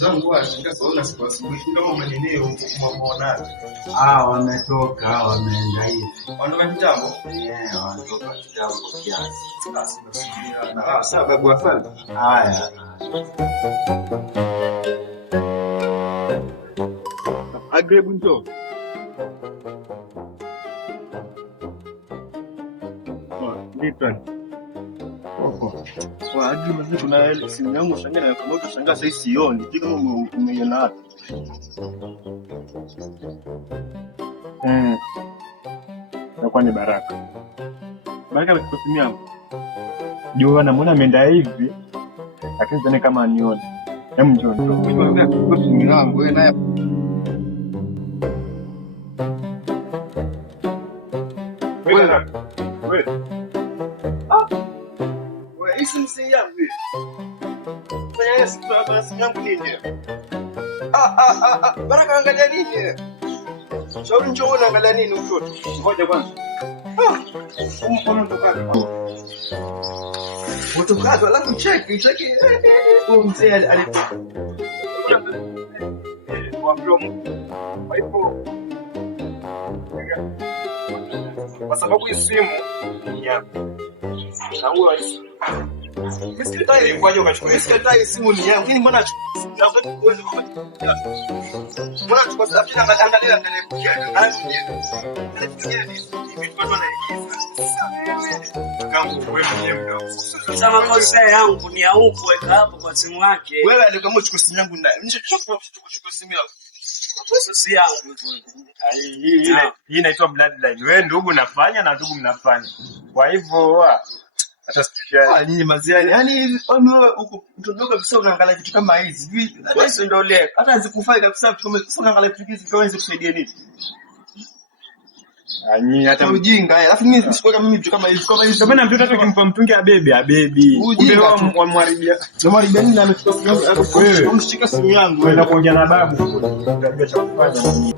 zangu washinga saona siku asubuhi kama maneneo umeona. Wametoka wameenda hivi. Wanaenda kitambo? Wanatoka kitambo kiasi. Sawa babu afande. Haya. Agrebu ndo. Nipan. Kwa ajili mzee tuna simu yangu shangaa na kama shangaa sasa sioni. Kiko umeiona wapi? Nakuwa ni Baraka. Baraka kwa simu yangu. Jua namuona ameenda hivi. Lakini sasa kama anione. Hem njoo. Mimi kwa simu yangu wewe naye. Wewe. Isi msi yangu. Sasa yesi kwa simu yangu nini? Baraka angalia nini? Shauri njoo unaangalia nini mtoto? Ngoja kwanza. Mkono tukata. Mtokato alafu cheki. Huyo mzee alikuwa kwa mdomo. Kwa hivyo kwa sababu hii simu ni yako. Shauri hii. Msikatae kwa hiyo kachukua. Msikatae simu ni yangu. Lakini mbona na wakati uweze kwa mbona chukua safi na angalia Sasa makosa yangu ni ya huko weka hapo kwa simu yake. Wewe ndio kama uchukue simu yangu ndani. Nishachukua simu yako. Sasa yangu Hii inaitwa bloodline. Wewe ndugu unafanya na ndugu mnafanya. Kwa hivyo hata sikia. Nyinyi maziani. Yaani wewe uko mtodogo kabisa unaangalia vitu kama hizi. Wewe ndio leo. Hata zikufai kabisa vitu kama hizi. Unaangalia vitu hizi kwa hizo kusaidia nini? Nyinyi hata ujinga. Alafu mimi nisikuwa kama mimi vitu kama hizi. Kama hizi. Ndio maana mtoto akimpa mtungi abebi. Kumbe wao wamharibia. Wamharibia nini amechukua simu yangu? Wewe umshika simu yangu. Wewe unakuongea na babu. Ndio cha kufanya.